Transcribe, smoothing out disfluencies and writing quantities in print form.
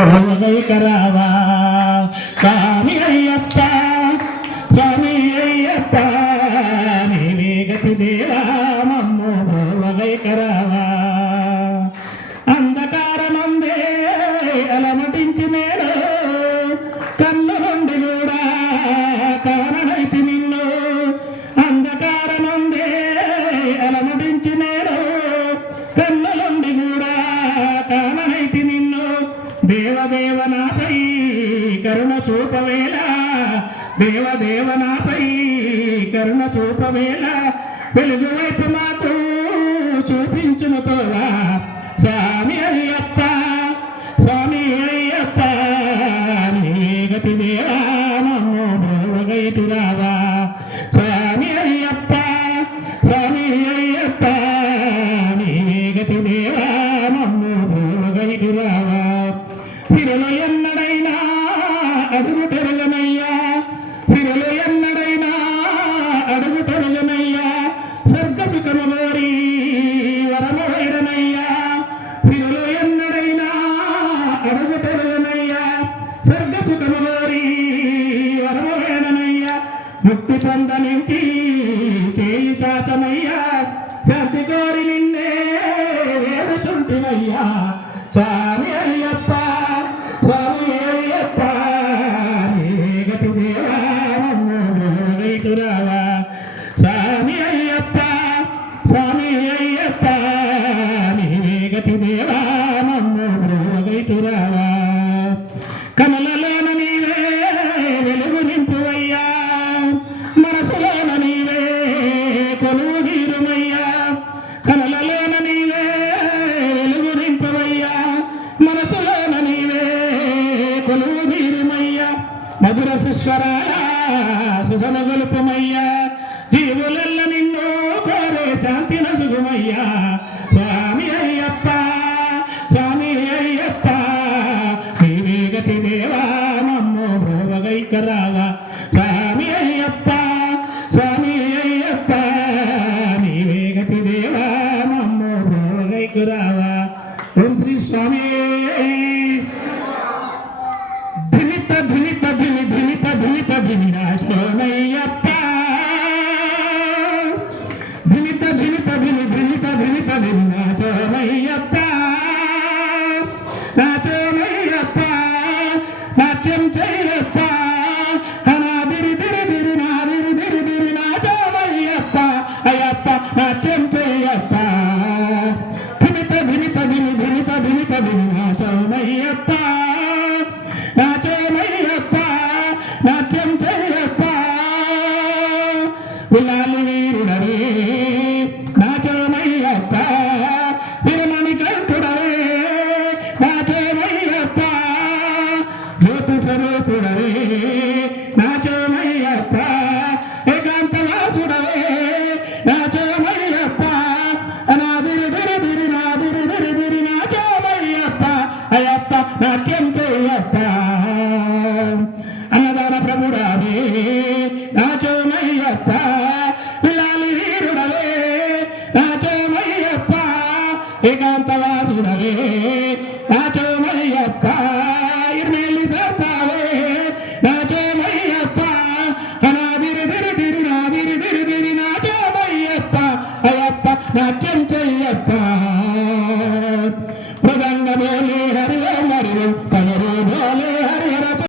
బ్రోవగైకరావా స్వామి అయ్యప్ప స్వామి అయ్యప్ప నీవే గతి దేవా మమ్ము బ్రోవగైకరావా అంధకారమందే అలమటించి నేను కన్ను నుండి కూడా కారణైతి నిన్ను అంధకారమందే అలమటించి నేను కన్ను నుండి కూడా కారణైతి నిన్ను దేవదేవనాపై కరుణ చూపవేళ దేవదేవనాపై కరుణ చూపవేళ వెలుగు వైపు మాకు చూపించును తోవా స్వామి అయ్యప్ప స్వామి అయ్యప్ప నీవే గతి దేవా మమ్ము బ్రోవగైతిరావా స్వామి అయ్యప్ప స్వామి అయ్యప్ప నీవే గతి దేవా మమ్ము బ్రోవగైతిరావా సిరలో ఎన్నడైనా అడుగు పెరగనయ్యా సిరలో ఎన్నడైనా అడుగు పెరగనయ్యా స్వర్గ సుఖము గోరి వరము వేడనయ్యా సిరలో ఎన్నడైనా అడుగు పెరగనయ్యా స్వర్గ సుఖము గోరి వరము వేడనయ్యా ముక్తి పొందనించి చేయి చాచమయ్యా శాంతి కోరి నిన్నే వేడుచుంటినయ్యా స్వామి అయ్యప్ప స్వామి అయ్యప్ప నీవే గతి దేవా మమ్ము బ్రోవగైతురావా స్వామి అయ్యప్ప స్వామి అయ్యప్ప నీవే గతి దేవా మమ్ము బ్రోవగైతురావా కనులలోన నీవే వెలుగు నింపువయ్యా మనసులోన నీవే కొలువు తీరుమయ్యా కనులలోన నీవే వెలుగు నింపవయ్యా మనసులోన నీవే కొలువు తీరుమయ్యా మధుర సుస్వరాల సుధన గొలుపమయ్యా జీవులల్ల నిన్ను కోరే శాంతి నసుగుమయ్యా స్వామి అయ్యప్ప స్వామి అయ్యప్ప నీవే గతి దేవా మమ్ము బ్రోవగైకరావా స్వామి అయ్యప్ప స్వామి అయ్యప్ప నీవే గతి దేవా మమ్ము బ్రోవగైకరావా ఓం శ్రీ స్వామి ధినిత ధినిత ధిని ధినిత ధినిత ధిని స్వామయ్యప్ప ధినిత ధినిత ధిని ధినిత ధినిత ధిని స్వామయ్యప్ప నా స్వామయ్యప్ప నాట్యం చెయ్యప్ప అనాదిరి దిరి దిరి నాదిరి దిరి దిరి నా స్వామయ్యప్ప అయ్యప్ప నాట్యం చెయ్యప్ప ధినిత ధినిత ధిని ధినిత ధినిత ధిని నా స్వామయ్యప్ప నా స్వామయ్యప్ప నాట్యం చెయ్యప్ప ఉల్లాలి వీరుడరే నా స్వామయ్యప్ప తిరుమణి కంఠుడరే నా స్వామయ్యప్ప జ్యోతి స్వరూపుడరే నా స్వామయ్యప్ప ఏకాంతవాసుడరే నా స్వామయ్యప్ప అనాదిరి దిరి దిరి నాదిరి దిరి దిరి నా స్వామయ్యప్ప అయ్యప్ప నాట్యం చెయ్యప్ప